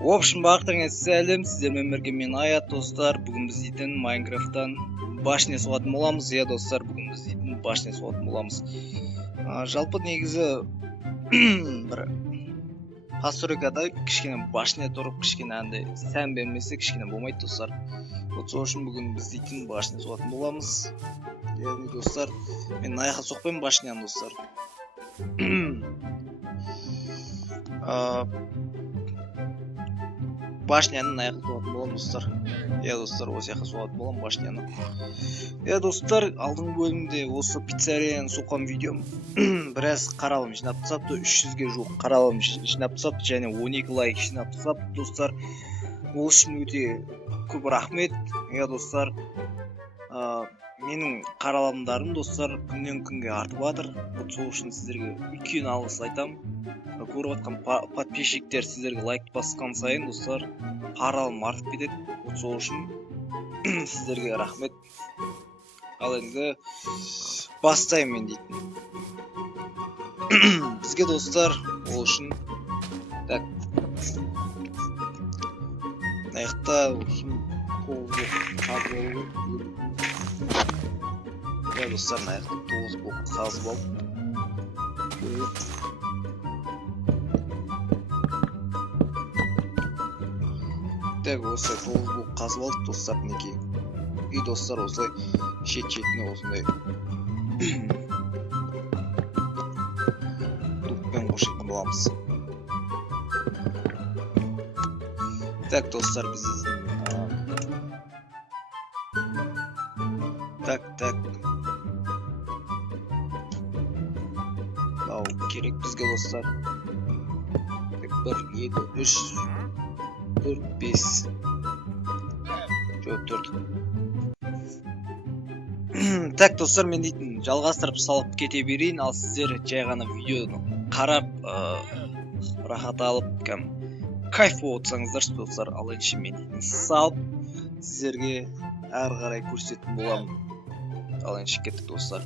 В общем, барлықтарыңа сәлем, сіздермен бірге мен Аят достар. Бүгін біз дейтін Майнкрафттан башня суатын боламыз. Иә достар, бүгін біз дейтін башня суатын боламыз. Жалпы негізі бір постройкада кішкене башня тұрып, кішкене андай сән бермесе кішкене болмайды достар. Вот сол үшін бүгін біз дейтін башня суатын боламыз. Яғни достар, мен аяққа соқпаймын башняны достар. Башняның аяққа соғатын боламын достар. Иә достар, осы аяққа соғатын боламын башняны. Иә достар, алдыңғы бөлімде осы пиццерияны соққан видеом біраз қаралым жинап тастапты, 300-ге жуық қаралым жинап тастапты, және 12 лайк жинап тастапты достар. Ол үшін өте көп рахмет. Иә достар, менің қаралымдарым достар күннен күнге артып жатыр. Сол үшін сіздерге үлкен алғыс айтамын. Көріп жатқан подписчиктер сіздерге лайк басқан сайын достар қаралым артып кетеді. Сол үшін сіздерге рахмет. Ал енді бастаймын мен дейтін. Бізге достар ол үшін так аяқта достар аяқта 9 блок қазып алып. Так, осылай 9 блок қазып алдық достар, мінекей. И достар осылай шет-шетіне осындай дуппен қошайтын боламыз. Так достар, біз так мынау керек бізге достар. 1 2 3 4 5 4. Так достар, мен дейтін жалғастырып салып кете берейін, ал сіздер жай ғана видеоны қарап рахат алып кайф болып отырсаңыздар достар. Ал енді мен дейтін салып сіздерге әрі қарай көрсететін боламын. Ал енді кеттік достар.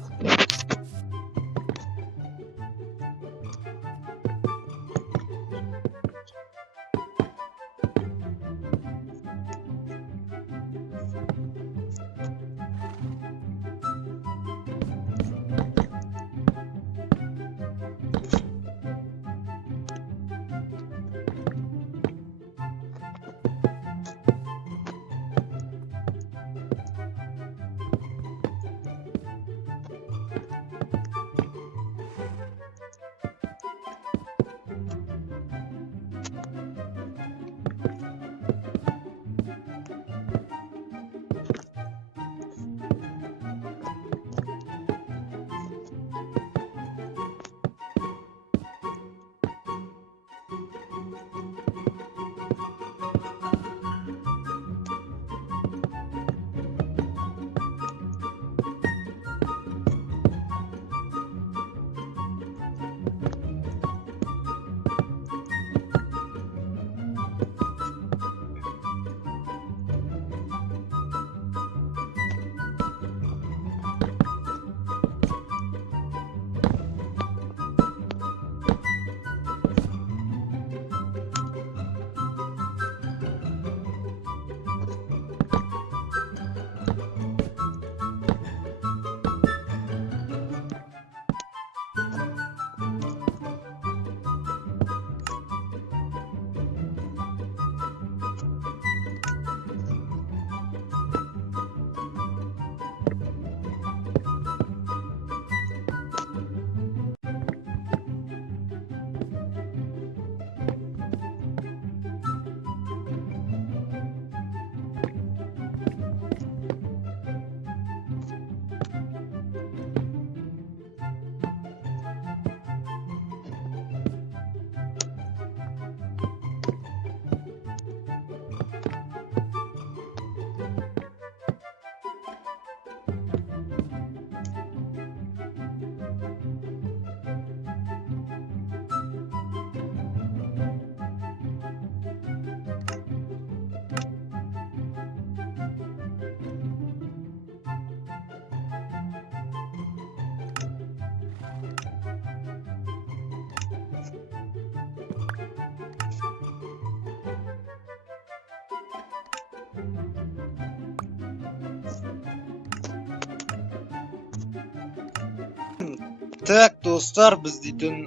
Так, достар, біз дейтін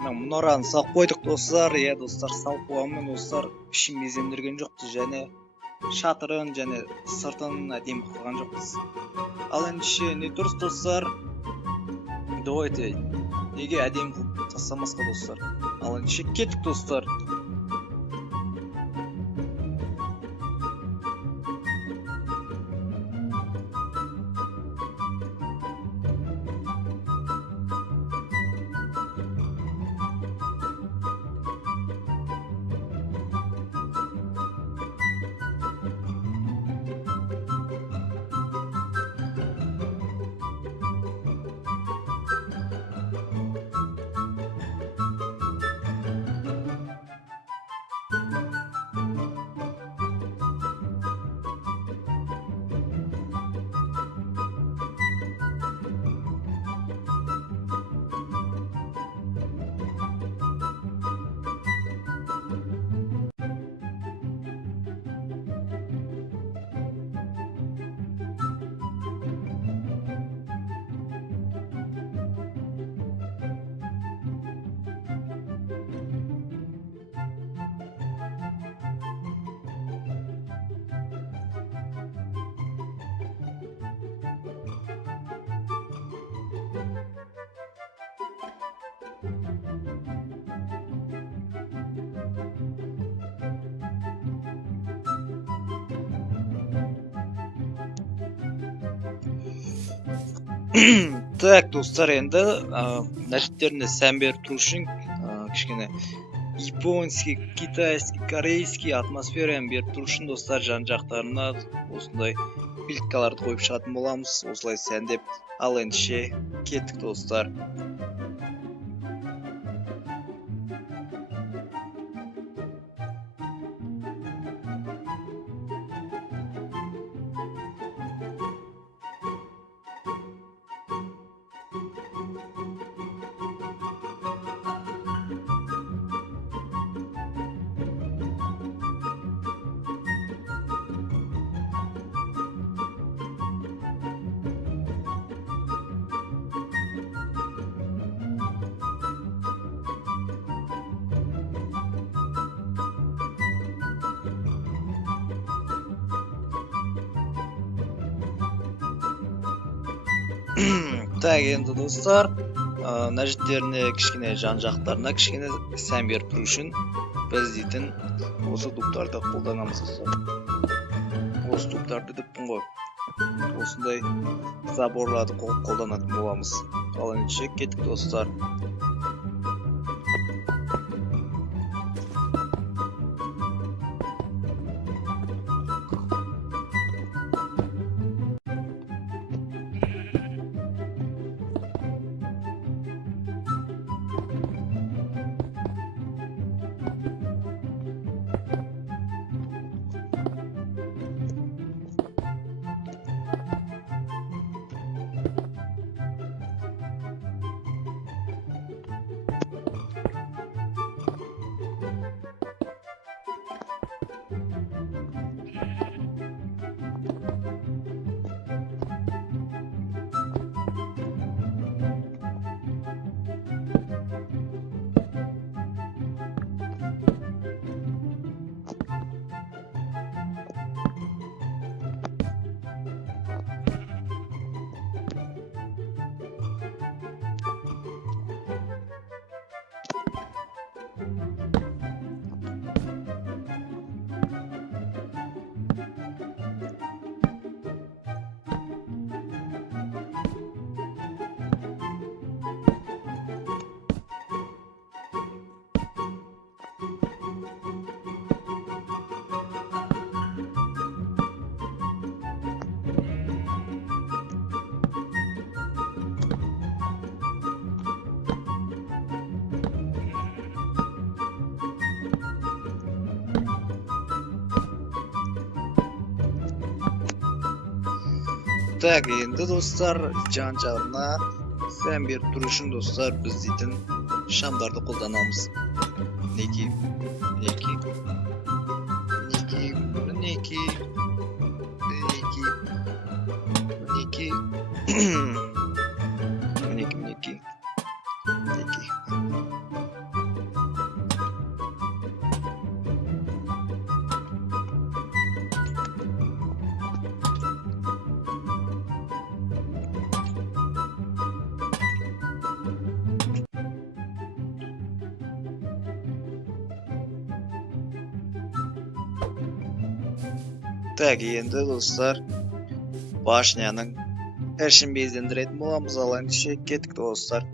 мұнараны салып қойдық достар. Иә, достар, салып қойғанмен достар ішін безендірген жоқпыз, және шатырын және сыртын әдемі қылған жоқпыз. Ал ендеше не дұрыс достар? Давайте неге әдемі қылып тастамасқа достар? Ал ендеше кеттік достар. Так, достар, енді нәрсеттеріне сән беріп тұру үшін кішкене японский, китайский, корейский атмосфераны беріп тұру үшін достар жан-жақтарына осындай плиткаларды қойып шығатын боламыз, осылай сәндеп. Ал ендеше кеттік достар. Так, енді достар, мына жертеріне кішкене жан-жақтарына кішкене сән беріп тұру үшін біз дейтін осы дубтарды қолданамыз достар. Осы дубтарды деппін ғой. Осындай заборларды қолданатын боламыз. Ал ендеше кеттік достар. Так, енді достар, жан-жағына сән беріп тұру үшін достар, біз дейтін шамдарды қолданамыз. Мінекей, мінекей. Так, енді достар, башняның ішін безендіретін боламыз. Ал ендеше кеттік достар.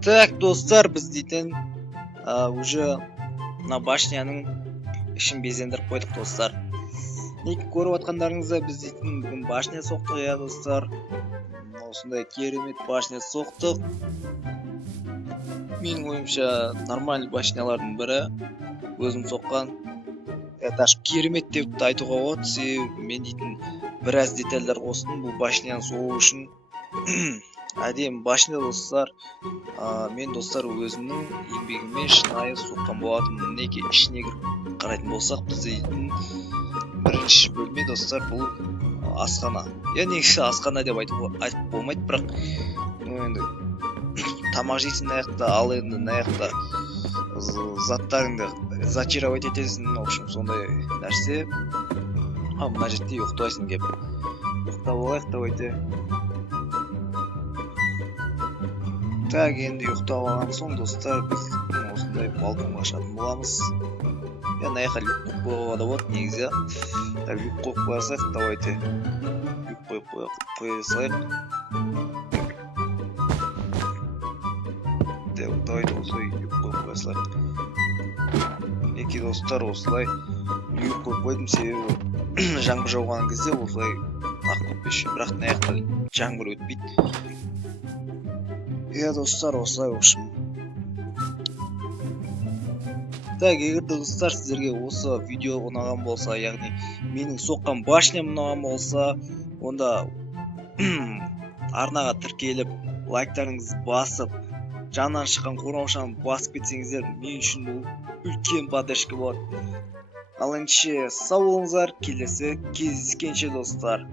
Так, достар, біз дейтін уже мына башняның ішін безендіріп қойдық достар. Неге көріп отқандарыңызда біз дейтін бүгін башня соқтық, иә достар. Осындай керемет башня соқтық. Менің ойымша нормаль башнялардың бірі, өзім соққан. Это аж керемет деп айтуға болады, себебі мен дейтін біраз детальдар қостым бұл башняны соғу үшін. Әдемі башня достар. Мен достар өзімнің еңбегіммен шынайы соққан болатынмын. Неге ішіне кіріп қарайтын болсақ, бізде бірінші бөлме достар бұл асхана. Я негізі асхана деп айтып болмайды, бірақ енді тамақ жейсің аяқта, ал енді аяқта заттарыңды зачаровать етесің, в общем, сондай нәрсе. Мына жерде ұйықтайсың кеп. Ұйықтап алайық, давайте. Так, енді ұйықтап алған соң достар, біз осындай балконға шығатын боламыз. Мына жаққа люк қойып қоюға да болады негізі. Так, люк қойып қоясақ, давайте. Люк қоя салайық. Давайте осылай люк қойып қоя салайық. Неке достар, осылай люк қойып қойдым, себебі жаңбыр жауған кезде осылай ақ өтпес үшін, бірақ мына жақта жаңбыр өтпейді. Достар, осылай общем. Так, егер достар сіздерге осы видео ұнаған болса, яғни менің соққан башням ұнаған болса, онда арнаға тіркеліп, лайктарыңызды басып, жанынан шыққан қоңыраушаны басып кетсеңіздер, мен үшін бұл үлкен поддержка болады. Ал ендеше сау болыңыздар, келесі кездескенше достар.